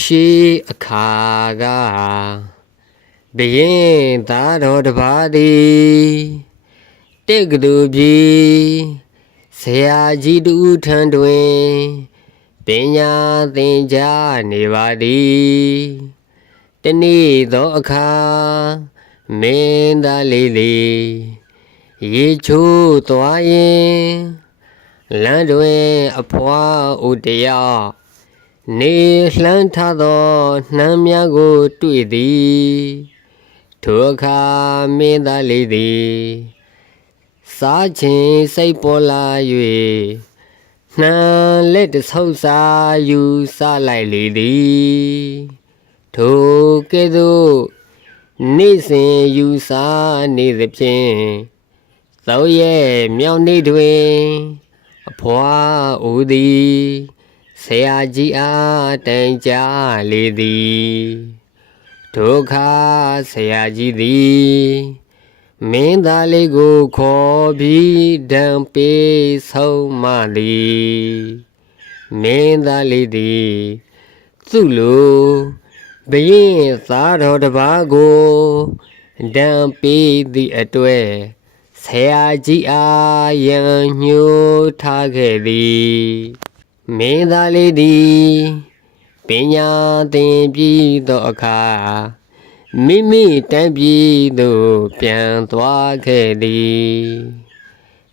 ရှိအခါကဘယင်းသားတော်တပါးသည်တိတ်ကတူပြီဆရာကြီးတူထံတွင်ပညာသင်ကြားနေပါသည်တနေ့သောအခါမင်းသားလေးသည်ရေချိုးသွားရင်လမ်းတွင်အဖွားဦးတယောက်နေလှမ်းထသောနှမ်းများကိုတွေ့သည်ထိုအခါမင်းသားလေးသည်စားခြင်းစိတ်ပေါ်လာ၍နှမ်းလက်တဆုပ်စားယူစားလိုက်လေသည်ထိုကဲ့သို့နေ့စဉ်ယူစားနေသဖြင့်သောရဲ့မြောက်နေ့တွင်အဖွားဦးသည်ဆရာကြီးအားတိုင်ကြားလေသည်ထိုအခါဆရာကြီးသည်မင်းသားလေးကိုခေါ်ပြီးဒဏ်ပေးဆုံးမသည်မင်းသားလေးသည်သူ့လိုဘယင်းသားတော်တစ်ပါးကိုဒဏ်ပေးသည့်အတွက်ဆရာကြီးအားရန်ညှိုးထားခဲ့သည်မင်းသားလေးသည်ပညာသင်ပြီးသောအခါမိမိတိုင်းပြည်သို့ပြန်သွားခဲ့သည်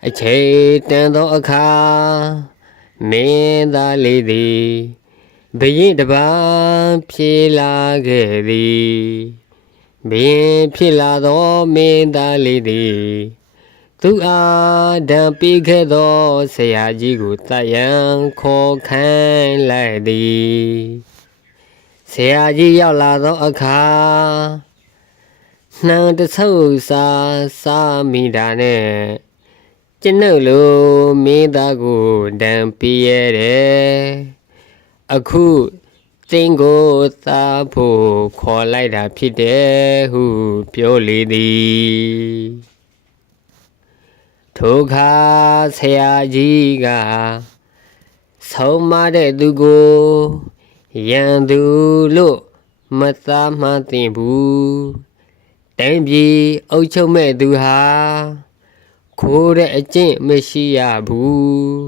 အချိန်တန်သောအခါမင်းသားလေးသည်ဘယင်းတစ်ပါးဖြစ်လာခဲ့သည်ဘယင်းဖြစ်လာသောမင်းသားလေးသည်သူအားဒဏ်ပေးခဲ့သောဆရာကြီးကိုတတ်ရန်ခေါ်ခိုင်းလိုက်သည်ဆရာကြီးရောက်လာသောအခါနှံတဆုပ်စားမိတာနဲ့ကျွန်ုပ်လိုမင်းသားကိုဒဏ်ပေးရတယ်အခုသင်ကိုသားဖို့ခေါ်လိုက်တာဖြစ်တယ်ဟုပြောလေသည်ထိုအခါဆရာကြီးကဆုံးမတဲ့သူကိုရန်သူလို့မသားမှသင့်ဘူးတိုင်းပြည်အုပ်ချုပ်မဲ့သူဟာခိုးတဲ့အကျင့်မရှိရဘူး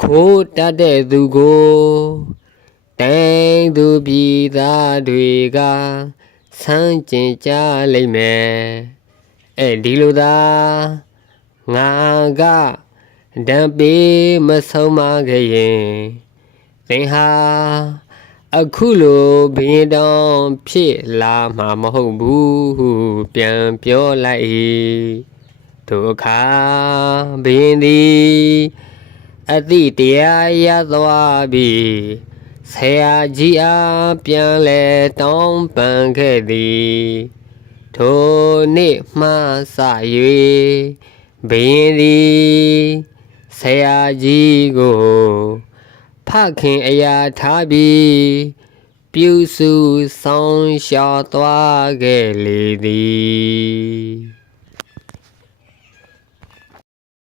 ခိုးတတ်တဲ့သူကိုတိုင်းသူပြည်သားတွေကဆန်းကျင်ကြလိမ့်မယ်ဒီလိုသာငါကဒဏ်ပေးမဆုံးမခဲ့ရင်သင်ဟာအခုလိုဘယင်းတောင်ဖြစ်လာမှာမဟုတ်ဘူးဟုပြန်ပြောလိုက်ထိုအခါဘယင်းသည်အသည့်တရားရသွားပြီးဆရာကြီးအားပြန်လဲတောင်းပန်ခဲ့သည်ထိုနေ့မှစ၍ဘယင်းသည်ဆရာကြီးကိုဖခင်အရာထားပြီးပြုစုဆောင်ရှောက်သွားခဲ့လေသည်